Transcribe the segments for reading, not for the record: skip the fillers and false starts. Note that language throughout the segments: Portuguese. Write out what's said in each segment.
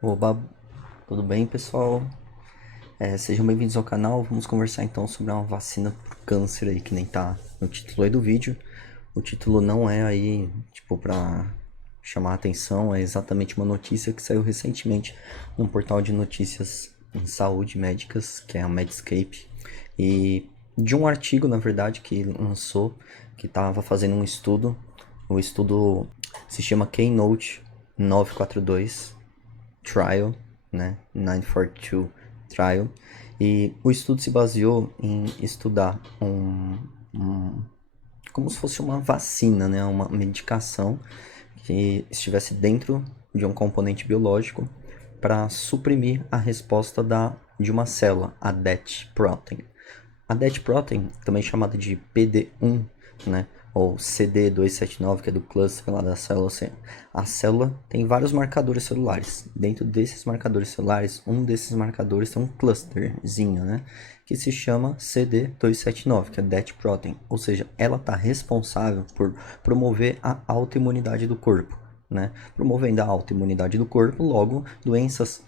Oba, tudo bem, pessoal? Sejam bem-vindos ao canal. Vamos conversar então sobre uma vacina pro câncer aí, que nem tá no título aí do vídeo. O título não é aí, tipo, pra chamar a atenção, é exatamente uma notícia que saiu recentemente num portal de notícias em saúde médicas, que é a Medscape, e de um artigo, na verdade, que lançou, que estava fazendo um estudo. O estudo se chama Keynote 942 Trial, né, 942 Trial, e o estudo se baseou em estudar como se fosse uma vacina, né, uma medicação que estivesse dentro de um componente biológico para suprimir a resposta de uma célula, a DET protein. A DET protein, também chamada de PD1, né, ou CD279, que é do cluster lá da célula, a célula tem vários marcadores celulares. Dentro desses marcadores celulares, um desses marcadores tem um clusterzinho, né, que se chama CD279, que é DET protein, ou seja, ela está responsável por promover a autoimunidade do corpo, né? Promovendo a autoimunidade do corpo, logo doenças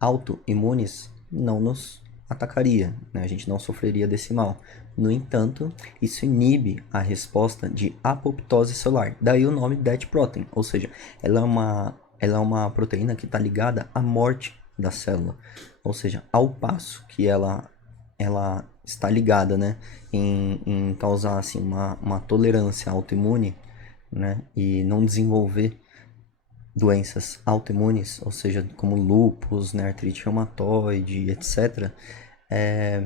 autoimunes não nos atacaria, né? A gente não sofreria desse mal. No entanto, isso inibe a resposta de apoptose celular. Daí o nome DET protein, ou seja, ela é uma proteína que está ligada à morte da célula, ou seja, ao passo que ela está ligada, né, em causar assim uma tolerância autoimune, né, e não desenvolver doenças autoimunes, ou seja, como lúpus, né, artrite reumatoide, etc., é,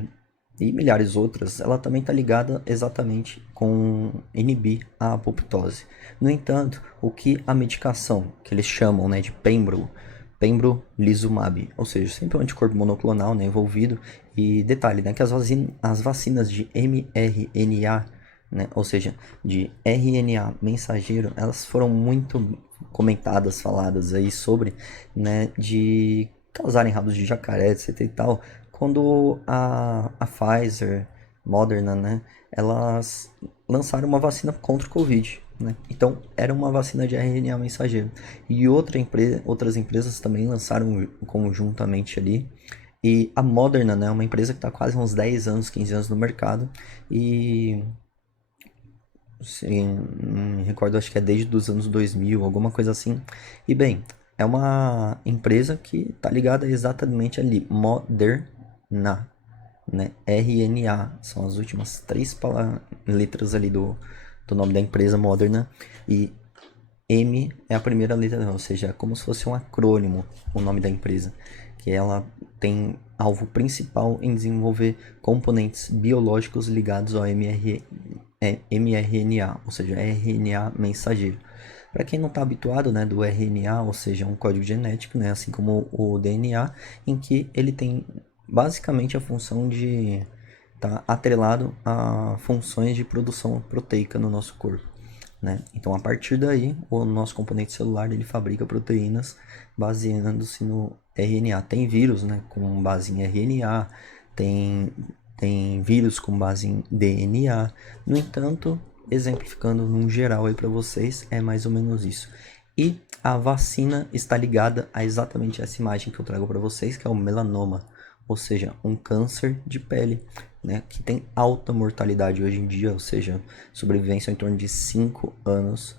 e milhares outras, ela também está ligada exatamente com inibir a apoptose. No entanto, o que a medicação, que eles chamam, né, de pembrolizumab, ou seja, sempre um anticorpo monoclonal, né, envolvido, e detalhe, né, que as vacinas de mRNA, né, ou seja, de RNA mensageiro, elas foram muito comentadas, faladas aí sobre, né, de causarem rabos de jacaré, etc e tal, quando a Pfizer, Moderna, né, elas lançaram uma vacina contra o Covid, né? Então, era uma vacina de RNA mensageiro. E outras empresas também lançaram conjuntamente ali. E a Moderna, né, é uma empresa que está quase uns 10 anos, 15 anos no mercado. E sim, não me recordo, acho que é desde os anos 2000, alguma coisa assim. E bem, é uma empresa que está ligada exatamente ali, Moderna, né? RNA, são as últimas três letras ali do nome da empresa Moderna. E M é a primeira letra, ou seja, é como se fosse um acrônimo o nome da empresa, que ela tem alvo principal em desenvolver componentes biológicos ligados ao mRNA, ou seja, RNA mensageiro. Para quem não está habituado, né, do RNA, ou seja, um código genético, né, assim como o DNA, em que ele tem basicamente a função de estar atrelado a funções de produção proteica no nosso corpo, né? Então, a partir daí, o nosso componente celular ele fabrica proteínas baseando-se no RNA. Tem vírus, né, com base em RNA, tem, tem vírus com base em DNA. No entanto, exemplificando num geral aí para vocês, é mais ou menos isso. E a vacina está ligada a exatamente essa imagem que eu trago para vocês, que é o melanoma, ou seja, um câncer de pele, né, que tem alta mortalidade hoje em dia, ou seja, sobrevivência em torno de 5 anos,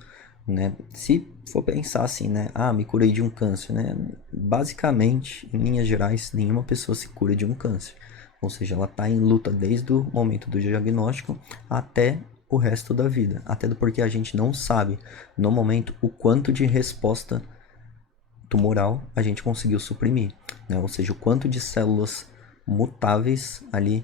né? Se for pensar assim, né, me curei de um câncer, né? Basicamente, em linhas gerais, nenhuma pessoa se cura de um câncer. Ou seja, ela está em luta desde o momento do diagnóstico até o resto da vida, até do porque a gente não sabe no momento o quanto de resposta tumoral a gente conseguiu suprimir, né? Ou seja, o quanto de células mutáveis ali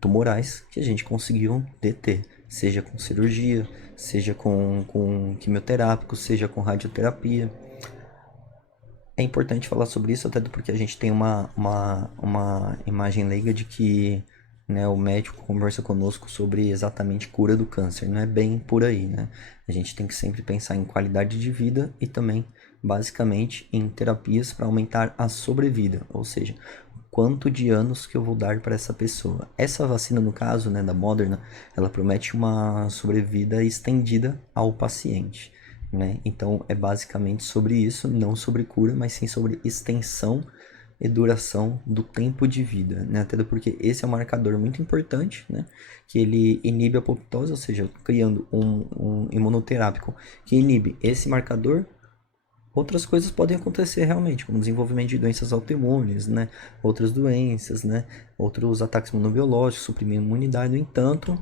tumorais que a gente conseguiu deter, seja com cirurgia, seja com quimioterápico, seja com radioterapia. É importante falar sobre isso, até porque a gente tem uma imagem leiga de que, né, o médico conversa conosco sobre exatamente cura do câncer. Não é bem por aí, né? A gente tem que sempre pensar em qualidade de vida e também, basicamente, em terapias para aumentar a sobrevida, ou seja, quanto de anos que eu vou dar para essa pessoa. Essa vacina, no caso, né, da Moderna, ela promete uma sobrevida estendida ao paciente. né? Então é basicamente sobre isso, não sobre cura, mas sim sobre extensão e duração do tempo de vida, né? Até porque esse é um marcador muito importante, né? Que ele inibe a apoptose, ou seja, criando um imunoterápico que inibe esse marcador. Outras coisas podem acontecer realmente, como desenvolvimento de doenças autoimunes, né? Outras doenças, né? Outros ataques imunobiológicos, suprimir a imunidade. No entanto,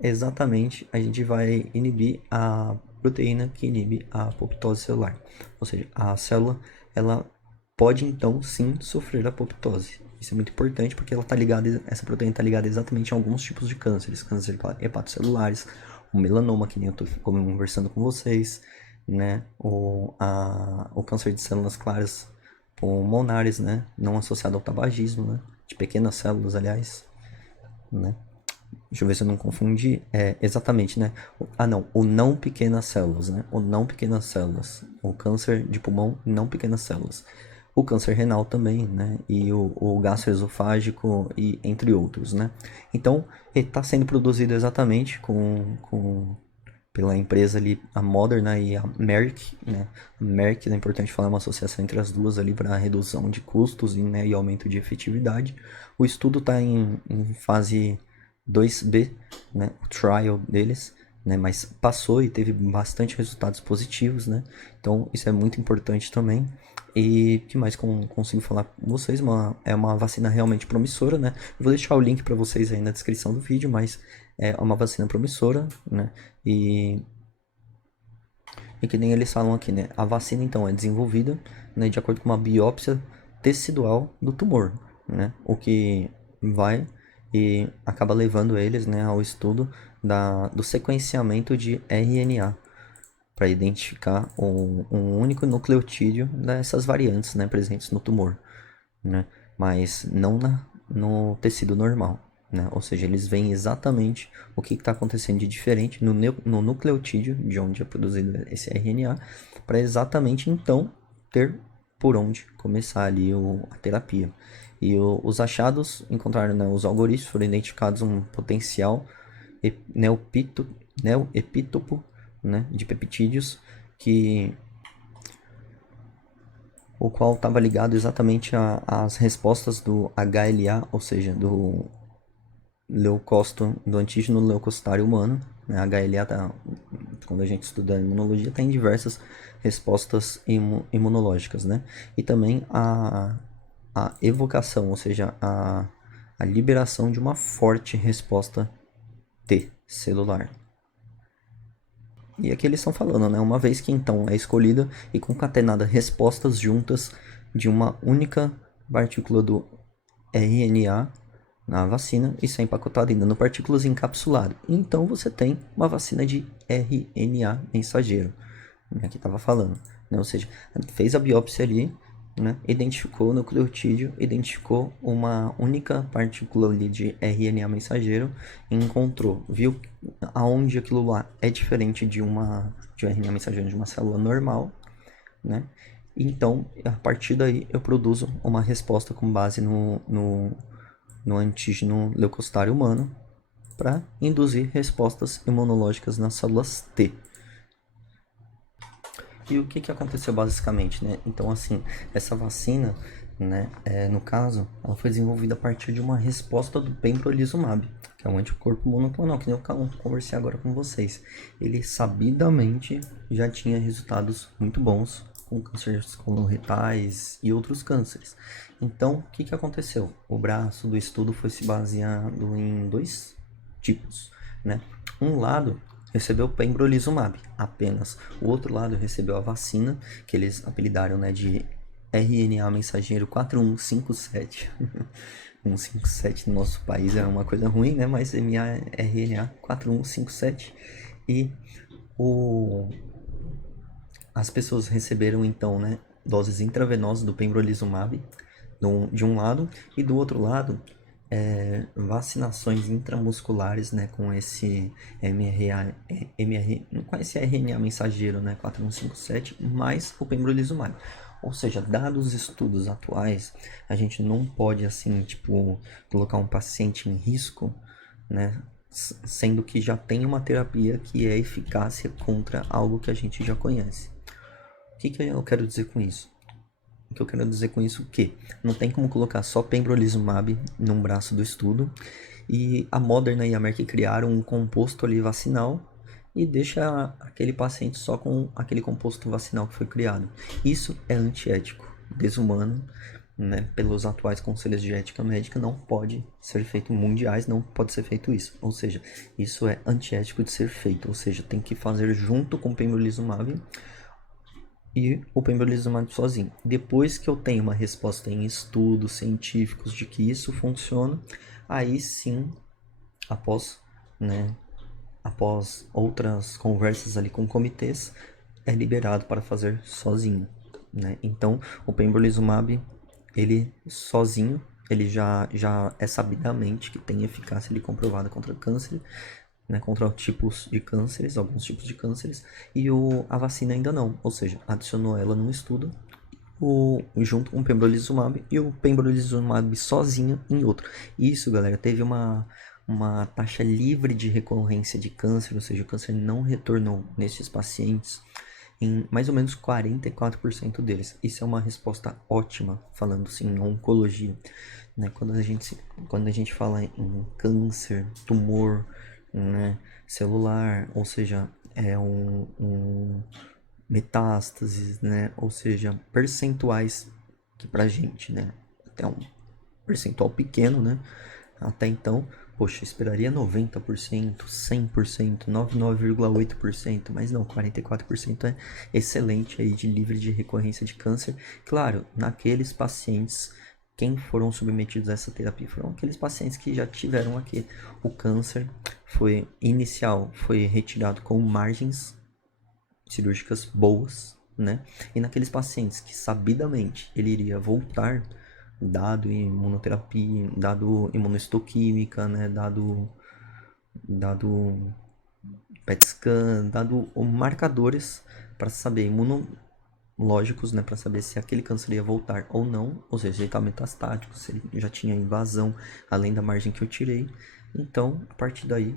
exatamente a gente vai inibir a proteína que inibe a apoptose celular. Ou seja, a célula ela pode então sim sofrer apoptose. Isso é muito importante porque ela tá ligada, essa proteína está ligada exatamente a alguns tipos de cânceres, câncer hepatocelulares, o melanoma, que nem eu estou conversando com vocês, né? O câncer de células claras pulmonares, né? Não associado ao tabagismo, né? De pequenas células, aliás, né? Deixa eu ver se eu não confundi. É, exatamente, né? Ah, não. O não pequenas células, né? O não pequenas células. O câncer de pulmão, não pequenas células. O câncer renal também, né? E o gastroesofágico, e entre outros, né? Então, ele está sendo produzido exatamente pela empresa ali, a Moderna e a Merck, né? A Merck, é importante falar, é uma associação entre as duas ali para redução de custos, né, e aumento de efetividade. O estudo está em fase 2B, né, o trial deles, né, mas passou e teve bastante resultados positivos, né? Então isso é muito importante também. E o que mais consigo falar com vocês? É uma vacina realmente promissora, né? Eu vou deixar o link para vocês aí na descrição do vídeo, mas é uma vacina promissora, né? E, e que nem eles falam aqui, né? A vacina, então, é desenvolvida, né, de acordo com uma biópsia tecidual do tumor, né? O que vai e acaba levando eles, né, ao estudo do sequenciamento de RNA para identificar um único nucleotídeo dessas variantes, né, presentes no tumor, né? Mas não no tecido normal, né? Ou seja, eles veem exatamente o que está acontecendo de diferente no nucleotídeo, de onde é produzido esse RNA, para exatamente então ter por onde começar ali a terapia. E os achados encontraram, né, os algoritmos foram identificados um potencial neoepítopo, né, de peptídeos que o qual estava ligado exatamente às respostas do HLA, ou seja, do antígeno leucocitário humano. Né? HLA, quando a gente estuda imunologia, tem diversas respostas imunológicas, né? E também a evocação, ou seja, a liberação de uma forte resposta T celular. E aqui eles estão falando, né? Uma vez que então é escolhida e concatenada respostas juntas de uma única partícula do RNA na vacina, isso é empacotado em nanopartículas encapsulado. Então você tem uma vacina de RNA mensageiro, né? Que estava falando, né? Ou seja, fez a biópsia ali, né? Identificou o nucleotídeo, identificou uma única partícula ali de RNA mensageiro e encontrou, viu aonde aquilo lá é diferente de um RNA mensageiro de uma célula normal, né? Então, a partir daí, eu produzo uma resposta com base no antígeno leucocitário humano para induzir respostas imunológicas nas células T. E o que aconteceu basicamente, né? Então, assim, essa vacina, né, no caso, ela foi desenvolvida a partir de uma resposta do pembrolizumab, que é um anticorpo monoclonal, que nem eu conversei agora com vocês. Ele sabidamente já tinha resultados muito bons com cânceres coloretais e outros cânceres. Então, o que aconteceu? O braço do estudo foi se baseado em dois tipos, né? Um lado recebeu pembrolizumab apenas. O outro lado recebeu a vacina, que eles apelidaram, né, de RNA mensageiro 4157. 157 no nosso país é uma coisa ruim, né? Mas mRNA 4157. E o... as pessoas receberam então, né, doses intravenosas do pembrolizumab de um lado, e do outro lado vacinações intramusculares, né, com esse com esse RNA mensageiro, né, 4157, mais o pembrolizumab. Ou seja, dados os estudos atuais, a gente não pode, assim, tipo, colocar um paciente em risco, né, sendo que já tem uma terapia que é eficácia contra algo que a gente já conhece. O que eu quero dizer com isso? O que eu quero dizer com isso é que não tem como colocar só pembrolizumab num braço do estudo e a Moderna e a Merck criaram um composto ali vacinal e deixa aquele paciente só com aquele composto vacinal que foi criado. Isso é antiético, desumano, né? Pelos atuais conselhos de ética médica não pode ser feito mundiais, não pode ser feito isso. Ou seja, isso é antiético de ser feito, ou seja, tem que fazer junto com o pembrolizumab e o pembrolizumab sozinho. Depois que eu tenho uma resposta em estudos científicos de que isso funciona, aí sim, após, né, após outras conversas ali com comitês, é liberado para fazer sozinho, né? Então, o pembrolizumab, ele sozinho, ele já é sabidamente que tem eficácia ali comprovada contra câncer, né, contra tipos de cânceres, alguns tipos de cânceres, e a vacina ainda não, ou seja, adicionou ela num estudo, junto com o pembrolizumab e o pembrolizumab sozinho em outro. Isso, galera, teve uma taxa livre de recorrência de câncer, ou seja, o câncer não retornou nesses pacientes em mais ou menos 44% deles. Isso é uma resposta ótima, falando assim, em oncologia, né? Quando a gente fala em câncer, tumor, né, celular, ou seja, é um metástases, né, ou seja, percentuais que pra gente, né, até um percentual pequeno, né, até então, poxa, esperaria 90%, 100%, 99,8%, mas não, 44% é excelente aí de livre de recorrência de câncer. Claro, naqueles pacientes, quem foram submetidos a essa terapia foram aqueles pacientes que já tiveram aqui o câncer foi inicial, foi retirado com margens cirúrgicas boas, né? E naqueles pacientes que sabidamente ele iria voltar, dado imunoterapia, dado imunohistoquímica, né? Dado PET scan, dado marcadores para saber imunológicos, né? Para saber se aquele câncer ia voltar ou não, ou seja, se ele está metastático, se ele já tinha invasão além da margem que eu tirei. Então, a partir daí,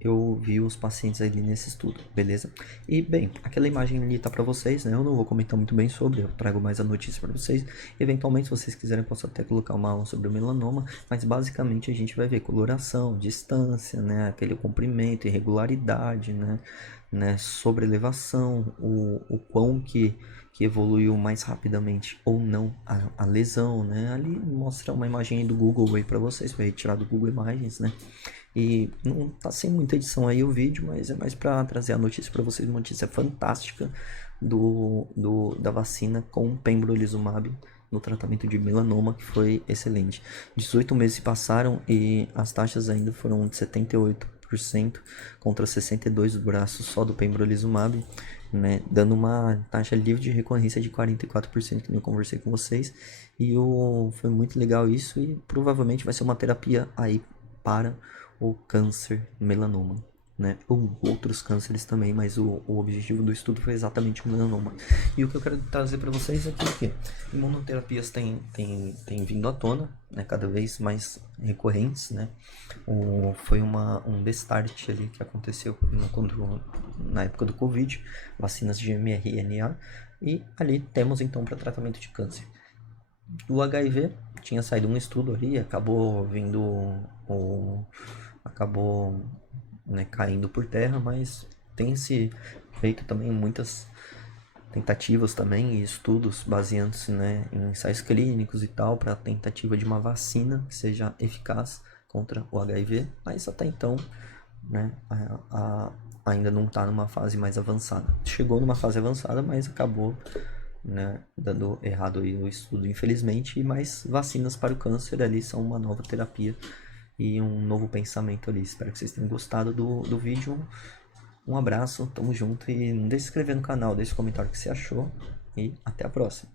eu vi os pacientes ali nesse estudo, beleza? E bem, aquela imagem ali tá para vocês, né? Eu não vou comentar muito bem sobre, eu trago mais a notícia para vocês. Eventualmente, se vocês quiserem, eu posso até colocar uma aula sobre o melanoma, mas basicamente a gente vai ver coloração, distância, né? Aquele comprimento, irregularidade, né? Sobrelevação, o quão que evoluiu mais rapidamente ou não a lesão, né? Ali mostra uma imagem do Google aí para vocês, foi retirado do Google Imagens, né? E não tá sem muita edição aí o vídeo, mas é mais para trazer a notícia para vocês, uma notícia fantástica da vacina com pembrolizumab no tratamento de melanoma, que foi excelente. 18 meses se passaram e as taxas ainda foram de 78% contra 62% do braço só do pembrolizumab, né, dando uma taxa livre de recorrência de 44%, que eu conversei com vocês, e foi muito legal isso, e provavelmente vai ser uma terapia aí para o câncer melanoma, né? Ou outros cânceres também, mas o objetivo do estudo foi exatamente o melanoma. E o que eu quero trazer para vocês é que imunoterapias têm vindo à tona, né? Cada vez mais recorrentes, né? Foi um destart ali que aconteceu na época do Covid, vacinas de mRNA, e ali temos então para tratamento de câncer. Do HIV tinha saído um estudo ali, acabou vindo acabou, né, caindo por terra, mas tem se feito também muitas tentativas também e estudos baseando-se, né, em ensaios clínicos e tal para a tentativa de uma vacina que seja eficaz contra o HIV, mas até então, né, ainda não está numa fase mais avançada. Chegou numa fase avançada, mas acabou, né, dando errado aí o estudo, infelizmente, mas vacinas para o câncer ali são uma nova terapia e um novo pensamento ali. Espero que vocês tenham gostado do vídeo. Um abraço, tamo junto e não deixe de se inscrever no canal, deixe um comentário o que você achou e até a próxima.